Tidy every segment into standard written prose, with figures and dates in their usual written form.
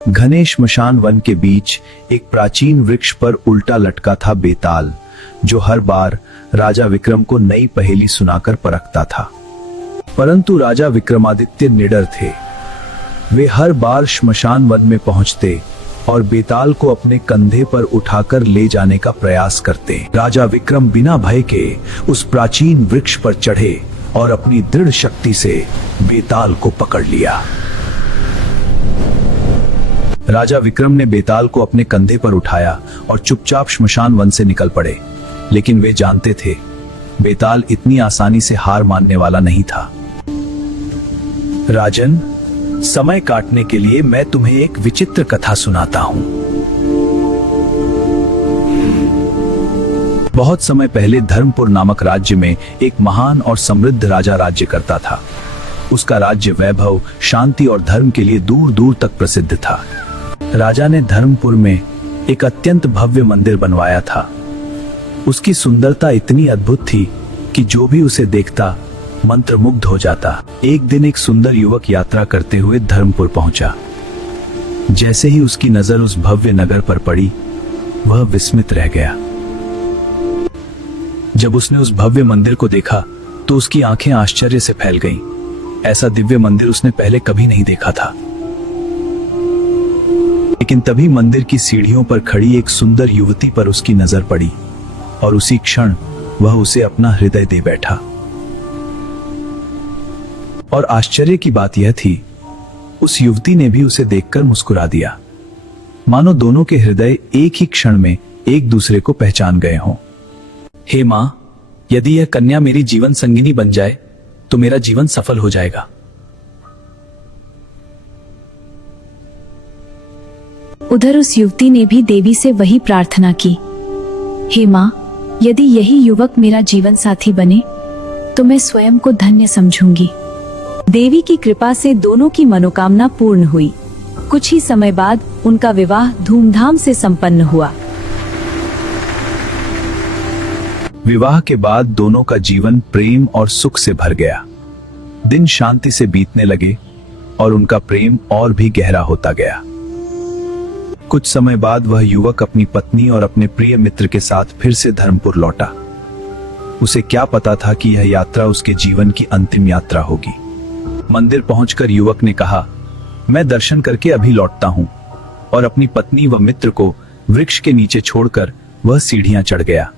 घने श्मशान वन के बीच एक प्राचीन वृक्ष पर उल्टा लटका था बेताल, जो हर बार राजा विक्रम को नई पहेली सुनाकर परखता था। परंतु राजा विक्रमादित्य निडर थे। वे हर बार श्मशान वन में पहुंचते और बेताल को अपने कंधे पर उठाकर ले जाने का प्रयास करते। राजा विक्रम बिना भय के उस प्राचीन वृक्ष पर चढ़े और अपनी दृढ़ शक्ति से बेताल को पकड़ लिया। राजा विक्रम ने बेताल को अपने कंधे पर उठाया और चुपचाप श्मशान वन से निकल पड़े। लेकिन वे जानते थे, बेताल इतनी आसानी से हार मानने वाला नहीं था। राजन, समय काटने के लिए मैं तुम्हें एक विचित्र कथा सुनाता हूं। बहुत समय पहले धर्मपुर नामक राज्य में एक महान और समृद्ध राजा राज्य करता था। उसका राज्य वैभव, शांति और धर्म के लिए दूर दूर तक प्रसिद्ध था। राजा ने धर्मपुर में एक अत्यंत भव्य मंदिर बनवाया था। उसकी सुंदरता इतनी अद्भुत थी कि जो भी उसे देखता मंत्रमुग्ध हो जाता। एक दिन एक सुंदर युवक यात्रा करते हुए धर्मपुर पहुंचा। जैसे ही उसकी नजर उस भव्य नगर पर पड़ी, वह विस्मित रह गया। जब उसने उस भव्य मंदिर को देखा तो उसकी आंखें आश्चर्य से फैल गईं। ऐसा दिव्य मंदिर उसने पहले कभी नहीं देखा था। लेकिन तभी मंदिर की सीढ़ियों पर खड़ी एक सुंदर युवती पर उसकी नजर पड़ी और उसी क्षण वह उसे अपना हृदय दे बैठा। और आश्चर्य की बात यह थी, उस युवती ने भी उसे देखकर मुस्कुरा दिया, मानो दोनों के हृदय एक ही क्षण में एक दूसरे को पहचान गए हों। हे मां, यदि यह कन्या मेरी जीवन संगिनी बन जाए तो मेरा जीवन सफल हो जाएगा। उधर उस युवती ने भी देवी से वही प्रार्थना की। हे मां, यदि यही युवक मेरा जीवन साथी बने तो मैं स्वयं को धन्य समझूंगी। देवी की कृपा से दोनों की मनोकामना पूर्ण हुई। कुछ ही समय बाद उनका विवाह धूमधाम से संपन्न हुआ। विवाह के बाद दोनों का जीवन प्रेम और सुख से भर गया। दिन शांति से बीतने लगे और उनका प्रेम और भी गहरा होता गया। कुछ समय बाद वह युवक अपनी पत्नी और अपने प्रिय मित्र के साथ फिर से धर्मपुर लौटा। उसे क्या पता था कि यह यात्रा उसके जीवन की अंतिम यात्रा होगी। मंदिर पहुंचकर युवक ने कहा, मैं दर्शन करके अभी लौटता हूं, और अपनी पत्नी व मित्र को वृक्ष के नीचे छोड़कर वह सीढ़ियां चढ़ गया।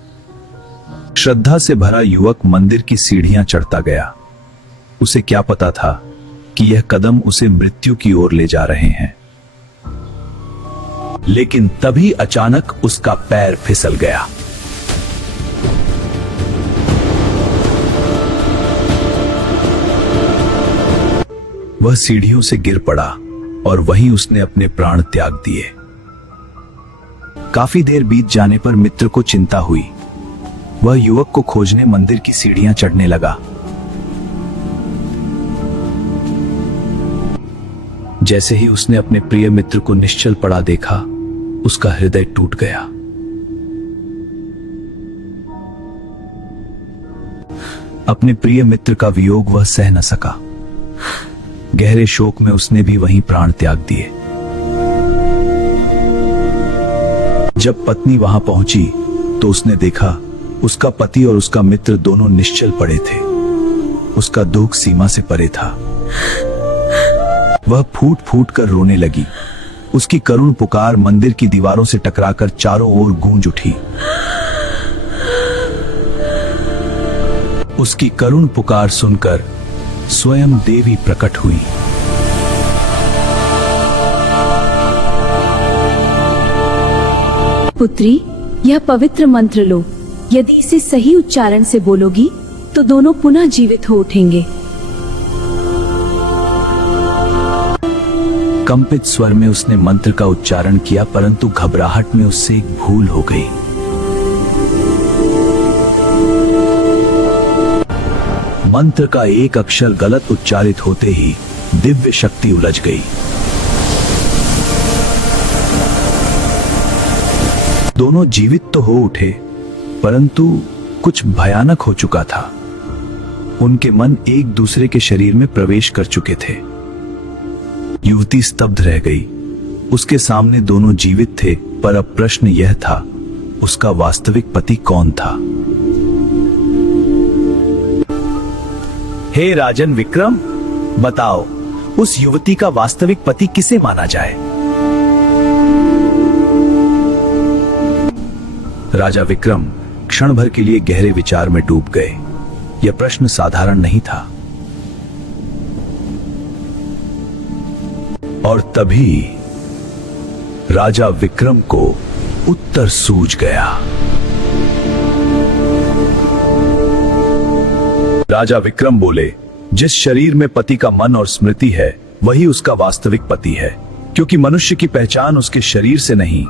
श्रद्धा से भरा युवक मंदिर की सीढ़ियां चढ़ता गया। उसे क्या पता था कि यह कदम उसे मृत्यु की ओर ले जा रहे हैं। लेकिन तभी अचानक उसका पैर फिसल गया। वह सीढ़ियों से गिर पड़ा और वहीं उसने अपने प्राण त्याग दिए। काफी देर बीत जाने पर मित्र को चिंता हुई। वह युवक को खोजने मंदिर की सीढ़ियां चढ़ने लगा। जैसे ही उसने अपने प्रिय मित्र को निश्चल पड़ा देखा, उसका हृदय टूट गया। अपने प्रिय मित्र का वियोग वह सह न सका। गहरे शोक में उसने भी वहीं प्राण त्याग दिए। जब पत्नी वहां पहुंची तो उसने देखा, उसका पति और उसका मित्र दोनों निश्चल पड़े थे। उसका दुख सीमा से परे था। वह फूट फूट कर रोने लगी। उसकी करुण पुकार मंदिर की दीवारों से टकराकर चारों ओर गूंज उठी। उसकी करुण पुकार सुनकर स्वयं देवी प्रकट हुई। पुत्री, यह पवित्र मंत्र लो। यदि इसे सही उच्चारण से बोलोगी तो दोनों पुनः जीवित हो उठेंगे। कंपित स्वर में उसने मंत्र का उच्चारण किया, परंतु घबराहट में उससे एक भूल हो गई। मंत्र का एक अक्षर गलत उच्चारित होते ही दिव्य शक्ति उलझ गई। दोनों जीवित तो हो उठे, परंतु कुछ भयानक हो चुका था। उनके मन एक दूसरे के शरीर में प्रवेश कर चुके थे। युवती स्तब्ध रह गई। उसके सामने दोनों जीवित थे, पर अब प्रश्न यह था, उसका वास्तविक पति कौन था? हे राजन विक्रम, बताओ, उस युवती का वास्तविक पति किसे माना जाए? राजा विक्रम क्षण भर के लिए गहरे विचार में डूब गए। यह प्रश्न साधारण नहीं था। और तभी राजा विक्रम को उत्तर सूझ गया। राजा विक्रम बोले, जिस शरीर में पति का मन और स्मृति है, वही उसका वास्तविक पति है, क्योंकि मनुष्य की पहचान उसके शरीर से नहीं,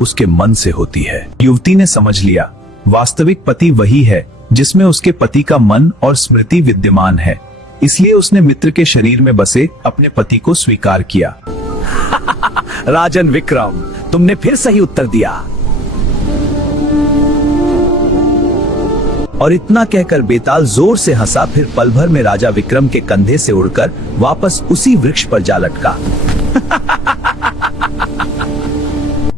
उसके मन से होती है। युवती ने समझ लिया, वास्तविक पति वही है जिसमें उसके पति का मन और स्मृति विद्यमान है। इसलिए उसने मित्र के शरीर में बसे अपने पति को स्वीकार किया। राजन विक्रम, तुमने फिर सही उत्तर दिया। और इतना कहकर बेताल जोर से हंसा, फिर पल भर में राजा विक्रम के कंधे से उड़कर वापस उसी वृक्ष पर जा लटका।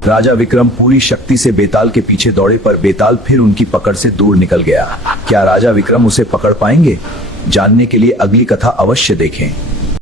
राजा विक्रम पूरी शक्ति से बेताल के पीछे दौड़े, पर बेताल फिर उनकी पकड़ से दूर निकल गया। क्या राजा विक्रम उसे पकड़ पाएंगे? जानने के लिए अगली कथा अवश्य देखें।